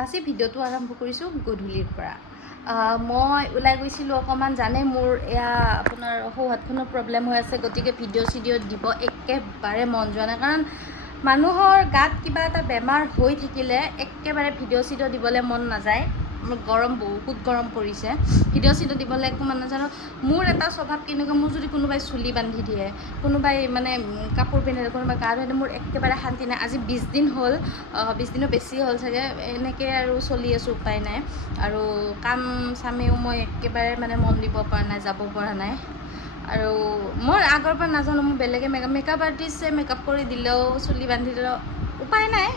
আজি ভিডিঅ'টো আৰম্ভ কৰিছোঁ গধূলিৰ পৰা। মই ওলাই গৈছিলোঁ অকণমান, জানে মোৰ এয়া আপোনাৰ সৌহাতখনৰ প্ৰব্লেম হৈ আছে, গতিকে ভিডিঅ' দিব একেবাৰে মন যোৱা নাই। কাৰণ মানুহৰ গাত কিবা এটা বেমাৰ হৈ থাকিলে একেবাৰে ভিডিঅ' দিবলৈ মন নাযায়। গৰম, বহুত গৰম পৰিছে, ভিডিঅ' দিবলৈ একো মন নাযায়। মোৰ এটা স্বভাৱ কেনেকুৱা, মোৰ যদি কোনোবাই চুলি বান্ধি দিয়ে, কোনোবাই মানে কাপোৰ পিন্ধে, কোনোবাই গা ধুই, মোৰ একেবাৰে শান্তি নাই। আজি 20 দিন হ'ল, 20 দিনো বেছি হ'ল চাগে, এনেকৈ আৰু চলি আছোঁ, উপায় নাই। আৰু কাম চামেও মই একেবাৰে মানে মন দিব পৰা নাই, যাব পৰা নাই। আৰু মই আগৰ পৰা নাজানো, মোৰ বেলেগে মেকআপ আৰ্টিষ্টে মেকআপ কৰি দিলেও, চুলি বান্ধি দিলেও উপায় নাই।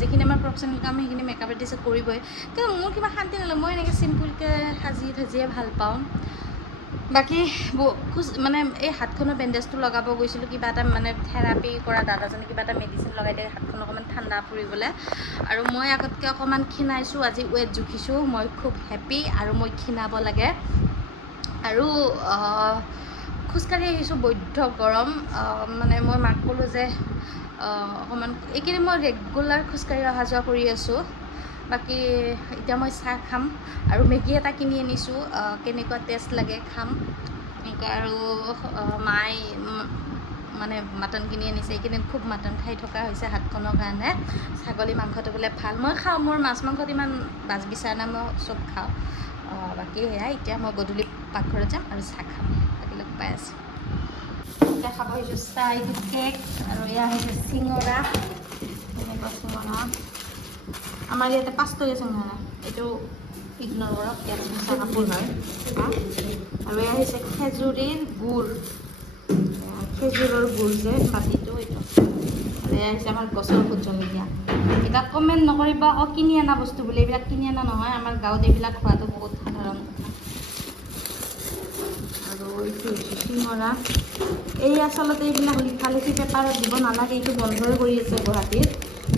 যিখিনি আমাৰ প্ৰফেশ্যনেল কাম সেইখিনি মেকআপ আৰ্টিষ্টে কৰিবই, কিন্তু মোৰ কিবা শান্তি নালাগে। মই এনেকৈ চিম্পুলকৈ সাজিয়ে ভাল পাওঁ। বাকী মানে এই হাতখনৰ বেণ্ডেজটো লগাব গৈছিলোঁ, কিবা এটা মানে থেৰাপি কৰা দাদাজনে কিবা এটা মেডিচিন লগাই দিয়ে হাতখন অকণমান ঠাণ্ডা পৰিবলৈ। আৰু মই আগতকৈ অকণমান ক্ষীণাইছোঁ, আজি ৱেট জুখিছোঁ। মই খুব হেপ্পী, আৰু মই ক্ষীণাব লাগে। আৰু খোজকাঢ়ি আহিছোঁ, বৈধ্য গৰম। মানে মই মাক ক'লোঁ যে অকণমান এইকেইদিন মই ৰেগুলাৰ খোজকাঢ়ি অহা যোৱা কৰি আছোঁ। বাকী এতিয়া মই চাহ খাম, আৰু মেগী এটা কিনি আনিছোঁ, কেনেকুৱা টেষ্ট লাগে খাম। আৰু মায়ে মানে মাটন কিনি আনিছে, এইকেইদিন খুব মাটন খাই থকা হৈছে হাতখনৰ কাৰণে। ছাগলী মাংসটো বোলে ভাল, মই খাওঁ, মোৰ মাছ মাংসত ইমান বাছ বিচাৰ নাই, মই চব খাওঁ। বাকী সেয়াই, এতিয়া মই গধূলি পাকঘৰত যাম আৰু চাহ খাম। বাকী লগ পাই আছোঁ। এতিয়া খাব আহিছোঁ চাহ, এইটো কেক, আৰু এয়া হৈছে চিঙৰা। এনেকুৱা চিঙৰা আমাৰ ইয়াতে 5 টকীয়া চিঙৰা, এইটো ইগনৰ কৰক, ইয়াত মিছা কাপোৰ হয়। আৰু এয়া হৈছে খেজুৰীৰ গুড়, খেজুৰৰ গুড় যে বাতিটো, এইটো। আৰু এয়া হৈছে আমাৰ গছৰ ভোট জলকীয়া। এতিয়া কমেণ্ট নকৰিবা কিনি অনা বস্তু বুলি, এইবিলাক কিনি অনা নহয়, আমাৰ গাঁৱত এইবিলাক খোৱাটো বহুত সাধাৰণ কথা। আৰু এইটো হৈছে চিঙৰা। এই আচলতে এইবিলাক লিখা পেপাৰত দিব নালাগে, এইটো বন্ধই কৰি আছে গুৱাহাটীত।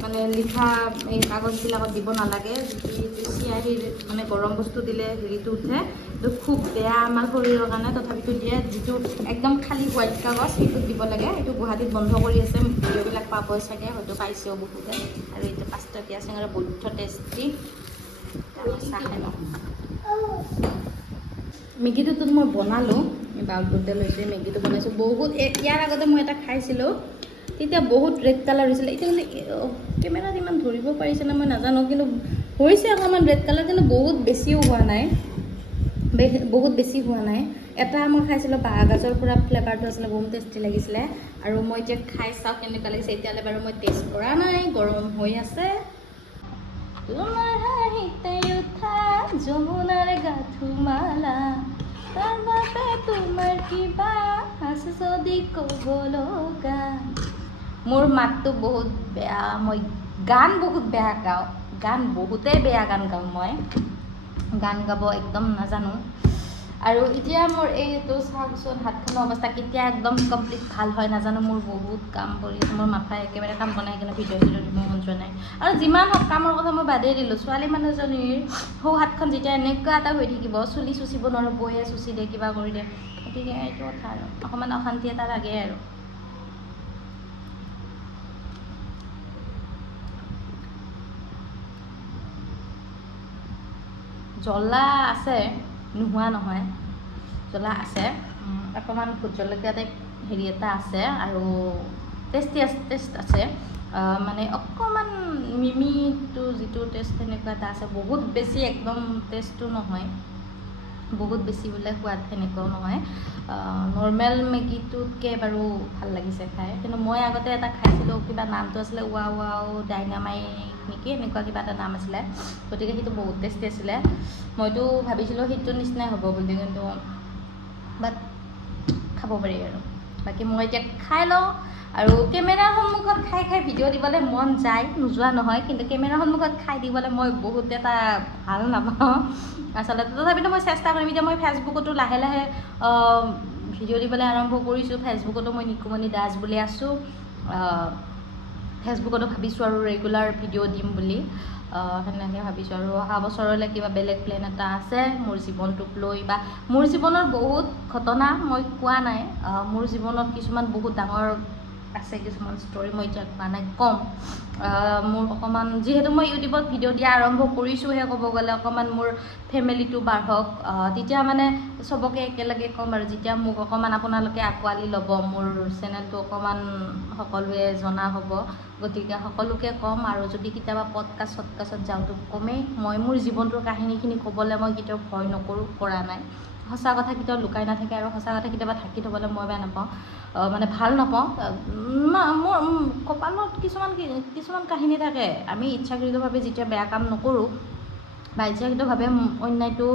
মানে লিখা এই কাগজবিলাকত দিব নালাগে, যিটো চিয়াহীৰ মানে গৰম বস্তু দিলে হেৰিটো উঠে, এইটো খুব বেয়া আমাৰ শৰীৰৰ কাৰণে, তথাপিতো দিয়ে। যিটো একদম খালী হোৱাইট কাগজ, সেইটোত দিব লাগে। এইটো গুৱাহাটীত বন্ধ কৰি আছে, ভিডিঅ'বিলাক পাবই চাগে, হয়তো পাইছেও বহুতে। আৰু এইটো 5 টকীয়া চিঙৰা, বৈধ্য টেষ্টি। চাহ খাই লওঁ। মেগীটোতো মই বনালোঁ, বাউলটোতে লৈছোঁ, মেগীটো বনাইছোঁ বহুত। ইয়াৰ আগতে মই এটা খাইছিলোঁ, তেতিয়া বহুত ৰেড কালাৰ হৈছিলে। এতিয়া কিন্তু কেমেৰাত ইমান ধৰিব পাৰিছেনে মই নাজানো, কিন্তু হৈছে অকণমান ৰেড কালাৰ, কিন্তু বহুত বেছিও হোৱা নাই, বহুত বেছি হোৱা নাই। এটা মই খাইছিলোঁ, বাঁহগাজৰ পৰা ফ্লেভাৰটো আছিলে, বহুত টেষ্টি লাগিছিলে। আৰু মই এতিয়া খাই চাওঁ কেনেকুৱা লাগিছে। এতিয়ালৈ বাৰু মই টেষ্ট কৰা নাই, গৰম হৈ আছে। তোমাৰ হাঁহিতে উঠা যমুনাৰ গাঁথুমালা, তাৰ বাবে তোমাৰ কিবা আছে যদি ক'ব লগা। মোৰ মাতটো বহুত বেয়া, মই গান বহুত বেয়া গাওঁ, বহুতেই বেয়া গান গাওঁ। মই গান গাব একদম নাজানো। আৰু এতিয়া মোৰ এইটো চাওকচোন, হাতখনৰ অৱস্থা কেতিয়া একদম কমপ্লিট ভাল হয় নাজানো। মোৰ বহুত কাম কৰি আছে, মোৰ মাথাই একেবাৰে কাম বনাই কিনে ভিডিঅ' দিব মন যোৱা নাই। আৰু যিমান হওক কামৰ কথা মই বাদেই দিলোঁ, ছোৱালী মানুহজনীৰ সৌ হাতখন যেতিয়া এনেকুৱা এটা হৈ থাকিব, চুলি চুচিব নোৱাৰোঁ, বয়ে চুচি দিয়ে, কিবা কৰি দিয়ে, গতিকে এইটো কথা আৰু অকণমান অশান্তি এটা লাগে আৰু। জ্বলা আছে, নোহোৱা নহয়, জ্বলা আছে। অকণমান ভোট জলকীয়া টাইপ হেৰি এটা আছে, আৰু টেষ্ট আছে। মানে অকণমান মিমিটো যিটো টেষ্ট, সেনেকুৱা এটা আছে। বহুত বেছি একদম টেষ্টটো নহয়, বহুত বেছি বোলে সোৱাদ সেনেকুৱাও নহয়। নৰ্মেল মেগীটোতকৈ বাৰু ভাল লাগিছে খাই। কিন্তু মই আগতে এটা খাইছিলোঁ, কিবা নামটো আছিলে ৱাও ডাইনামাইট নেকি, এনেকুৱা কিবা এটা নাম আছিলে। গতিকে সেইটো বহুত টেষ্টি আছিলে। মইতো ভাবিছিলোঁ সেইটোৰ নিচিনাই হ'ব বুলি, কিন্তু বাট খাব পাৰি আৰু। বাকী মই এতিয়া খাই লওঁ। আৰু কেমেৰাৰ সন্মুখত খাই ভিডিঅ' দিবলৈ মন যায়, নোযোৱা নহয়, কিন্তু কেমেৰাৰ সন্মুখত খাই দিবলৈ মই বহুত এটা ভাল নাপাওঁ আচলতে। তথাপিতো মই চেষ্টা কৰিম। এতিয়া মই ফেচবুকতো লাহে লাহে ভিডিঅ' দিবলৈ আৰম্ভ কৰিছোঁ। ফেচবুকতো মই নিকুমণি দাস বুলি আছোঁ। ফেচবুকতো ভাবিছোঁ আৰু ৰেগুলাৰ ভিডিঅ' দিম বুলি, সেনেকৈ ভাবিছোঁ। আৰু অহা বছৰলৈ কিবা বেলেগ প্লেন এটা আছে মোৰ জীৱনটোক লৈ, বা মোৰ জীৱনৰ বহুত ঘটনা মই কোৱা নাই। মোৰ জীৱনত কিছুমান বহুত ডাঙৰ আছে কিছুমান ষ্টৰি মই এতিয়া কোৱা নাই ক'ম মোৰ অকণমান যিহেতু মই ইউটিউবত ভিডিঅ' দিয়া আৰম্ভ কৰিছোঁহে ক'ব গ'লে অকণমান মোৰ ফেমিলিটো বাঢ়ক তেতিয়া মানে চবকে একেলগে ক'ম আৰু যেতিয়া মোক অকণমান আপোনালোকে আঁকোৱালি ল'ব মোৰ চেনেলটো অকণমান সকলোৱে জনা হ'ব গতিকে সকলোকে ক'ম আৰু যদি কেতিয়াবা পডকাষ্টত যাওঁতো কমেই মই মোৰ জীৱনটোৰ কাহিনীখিনি ক'বলৈ মই কেতিয়াও ভয় নকৰোঁ কৰা নাই সঁচা কথা কেতিয়াও লুকাই নাথাকে আৰু সঁচা কথা কেতিয়াবা ঢাকি থ'বলৈ মই বেয়া নাপাওঁ মানে ভাল নাপাওঁ মোৰ কপালত কিছুমান কাহিনী থাকে আমি ইচ্ছাকৃতভাৱে যেতিয়া বেয়া কাম নকৰোঁ বা ইচ্ছাকৃতভাৱে অন্যায়টো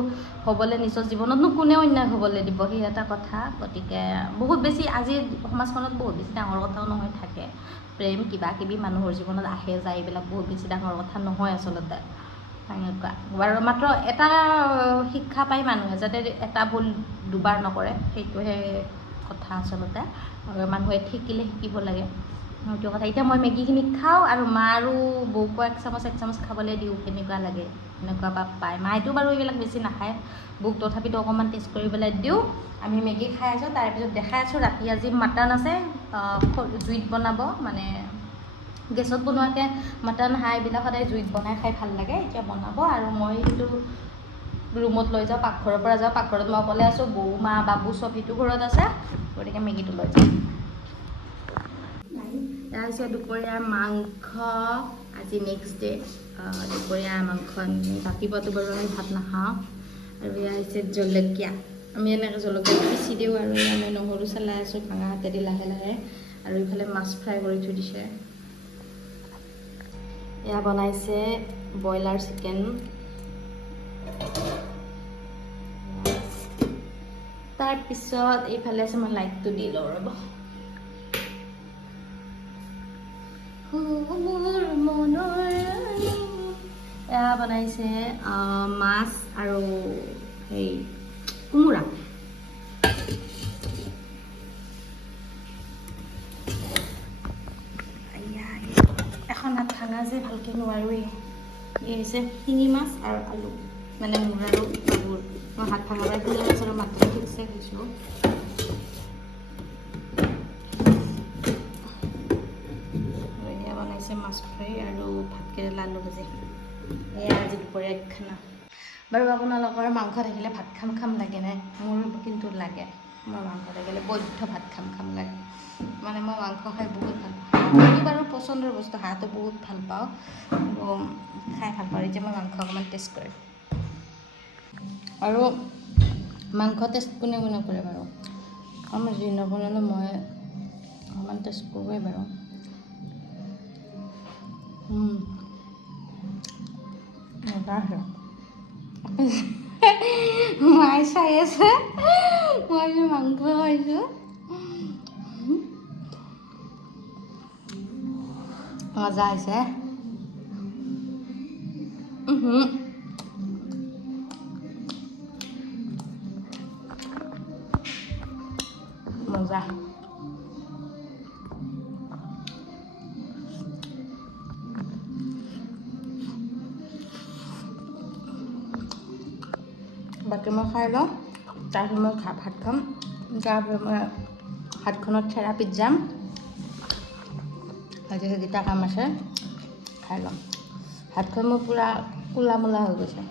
হ'বলৈ নিজৰ জীৱনতনো কোনে অন্যায় হ'বলৈ দিব সেই এটা কথা গতিকে বহুত বেছি আজিৰ সমাজখনত বহুত বেছি ডাঙৰ কথাও নহয় থাকে প্ৰেম কিবা কিবি মানুহৰ জীৱনত আহে যায় এইবিলাক বহুত বেছি ডাঙৰ কথা নহয় আচলতে এনেকুৱা বাৰু মাত্ৰ এটা শিক্ষা পায় মানুহে যাতে এটা ভুল দুবাৰ নকৰে সেইটোহে কথা আচলতে মানুহে শিকিলে শিকিব লাগে সেইটো কথা এতিয়া মই মেগীখিনি খাওঁ আৰু মা আৰু বৌকো এক চামুচ খাবলৈ দিওঁ কেনেকুৱা লাগে এনেকুৱা বা পায় মায়েতো বাৰু এইবিলাক বেছি নাখায় বৌক তথাপিতো অকণমান টেষ্ট কৰিবলৈ দিওঁ আমি মেগী খাই আছোঁ তাৰপিছত দেখাই আছোঁ ৰাতি আজি মাটন আছে জুইত বনাব মানে গেছত বনোৱাকৈ মাটন হাঁহ এইবিলাক সদায় জুইত বনাই খাই ভাল লাগে এতিয়া বনাব আৰু মই সেইটো ৰুমত লৈ যাওঁ পাকঘৰৰ পৰা যাওঁ পাকঘৰত মই অকলে আছোঁ বৌ মা বাবু চব সিটো ঘৰত আছে গতিকে মেগীটো লৈ যাওঁ এয়া হৈছে দুপৰীয়াৰ মাংস আজি নেক্সট ডে দুপৰীয়াৰ মাংস ৰাতিপুৱাটো বাৰু আমি ভাত নাখাওঁ আৰু এয়া হৈছে জলকীয়া আমি এনেকৈ জলকীয়া পিচি দিওঁ আৰু আমি নহৰু চলাই আছোঁ ভাঙা হাতেদি লাহে লাহে আৰু ইফালে মাছ ফ্ৰাই কৰি থৈ দিছে এয়া বনাইছে ব্ৰইলাৰ চিকেন তাৰপিছত এইফালে আছে মই লাইটটো দি লওঁ ৰ'ব এয়া বনাইছে মাছ আৰু সেই কোমোৰা এখন হাত ভাঙা যে ভালকৈ নোৱাৰোৱেই এই হৈছে শিঙি মাছ আৰু আলু মানে মোৰ আৰু আলুৰ মই হাত ভাঙা পৰা শিঙি মাছ আৰু মাত্ৰ ঠিকছে খাইছোঁ এয়া বনাইছে মাছ ফ্ৰাই আৰু ভাতকেৰেলা আলু ভাজি এয়া আজি দুপৰীয়া খানা বাৰু আপোনালোকৰ মাংস থাকিলে ভাত খাম লাগে নাই মোৰ কিন্তু লাগে মোৰ মাংস থাকিলে বৈদ্ধ ভাত খাম লাগে মানে মই মাংস খাই বহুত ভাল পাওঁ হাঁহটো বাৰু পচন্দৰ বস্তু হাঁহটো বহুত ভাল পাওঁ খাই ভাল পাওঁ এতিয়া মই মাংস অকণমান টেষ্ট কৰিম আৰু মাংস টেষ্ট কোনে কৰে বাৰু আমাৰ যি নবনালেও মই অকণমান টেষ্ট কৰোঁৱেই বাৰু মায়ে চাই আছে মই যে মাংস খাইছোঁ মজা হৈছে মজা বাকী মই খাই লওঁ তাৰপিছত মই ভাত খাম তাৰপিছত মই হাতখনত থেৰাপিত যাম আজি সেইকেইটা কাম আছে খাই ল'ম হাতখন মোৰ পূৰা ক'লা মলা হৈ গৈছে